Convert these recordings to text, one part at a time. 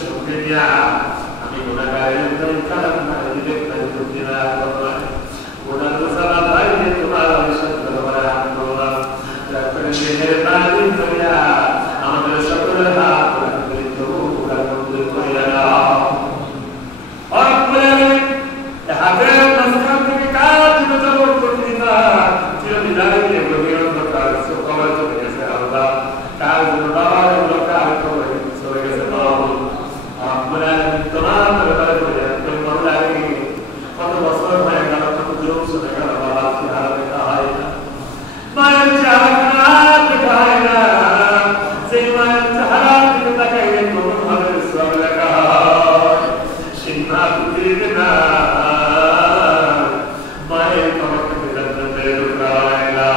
সঙ্গিয়া আমি গুনাহগারের উদ্ধার কালাম না দিলে তাই দুনিয়া করলাম গুনাহ সারা বাইরে তোমার আশীর্বাদ দরবারে আনলাম তারপরে মেহেরবানি করিয়া আমাদের সকলের হাত ধরে তবু গুনাহ মঞ্জুর করিয়া দাও অপরে হাতের মাঝখান থেকে কাজ নজর করতে না চিরদিনাকে বহিরঙ্গ কাজ কবর চলে গেছে আল্লাহ কাজ নজর লোকাল কবর চলে গেছে বাবু আপনারা তোমার দরবারে বলে তুমি মওলাকে কত বছর হয়ে গেল কত যুগ চলে গেল বাবা কি হারাতে হয় না মায়ের জাহান্নাত পায় না সেই মায়ের জাহান্নাত তাকাইলে কোন ভাবে সব লেখা হয় সিংহা পুত্রীকে না মায়ের তোমাকে জান্নাতে ঢুকায় না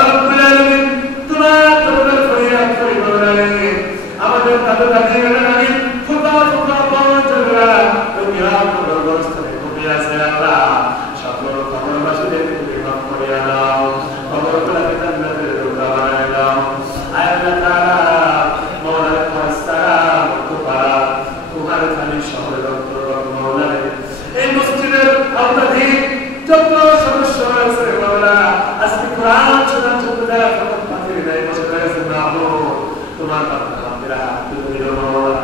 রব্বুল আলামিন তোমার দরবার ফরিয়াদ করি মওলাকে আমাদের দাদা দাদিরা নাকি ফুটা ফুটা পৌঁছরা দুনিয়া পরবর্তীতে ঘুমিয়ে আছে আল্লাহ সকল কবরবাসীদের তুমি মাফ করিয়া দাও কবরগুলোকে জান্নাতে ঢুকায় দাও আল্লাহ তাআলা মওলার ফাসরা মুতবারা তোমার খালি শহরের অন্তর্গত মওলারে এই মসজিদের আওতাধীন যত সদস্য আছে মওলা আজকে কোরআন শোনার জন্য যারা খতম পাঠিয়ে দেয় বসে রয়েছে মাহবুব তোমার বান্দা বান্দিরা তুমি দিও মওলা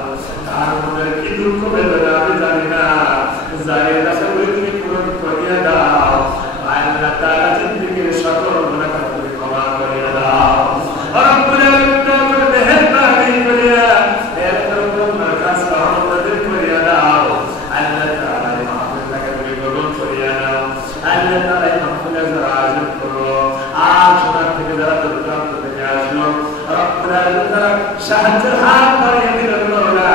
কার মনের কি দুঃখ বেদনা আমি জানি না জায়ের আশাগুলো তুমি পূরণ করিয়া দাও আল্লাহ তাআলা জিন্দেগীর সকল গুনাহ তুমি ক্ষমা করিয়া দাও রব্বুল আলামিন তোমার মেহেরবানি করিয়া এরপর তোমার কাছে আমাদের করিয়া দাও আল্লাহ তাআলা মাহফিলটাকে তুমি কবুল করিয়া নাও আল্লাহ তাআলা মাহফিলের যারা আয়োজন করো আর সোনার থেকে যারা দূরান্ত থেকে আসলো রব্বুল আলামিন তারা সাহায্যের হাত বাড়িয়ে দিলেন মওলা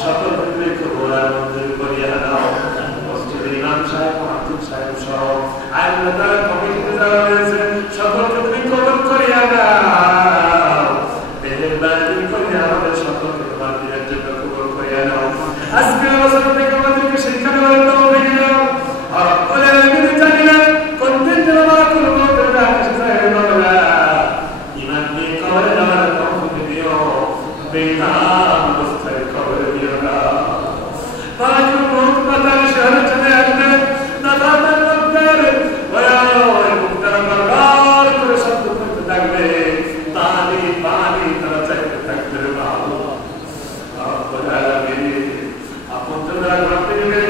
সকল তুমি কবুল আর মঞ্জুর করিয়া দাও মসজিদের ইমাম সাহেব মুহাদ্দিস সাহেব সহ আল্লাহ তাআলা কমিটিতে যারা রয়েছে সকলকে তুমি কবুল করিয়া দাও মেহেরবানি করে আমাদের সকলকে তোমার দিনের জন্য কবুল করিয়া দাও আজকের বছর থেকে আমাদেরকে শিক্ষা দেওয়ার তৌফিক দাও রব্বুল আলামিন জানিনা কোনদিন দোয়া করব তোমরা কাছে চাই মওলা ঈমান নিয়ে কবরে যাওয়ার তৌফিক দিও বেকার অবস্থায় কবরে দিও না পাঁচু বহুত পাতা শহরে চলে আসবে নাদানের মধ্যে ওই মুক্তার বরবার করে শব্দ করতে থাকবে পানি পানি তারা চাইতে থাকবে বাবা রব্বুল আলামিন আপন তোমরা ঘর থেকে বের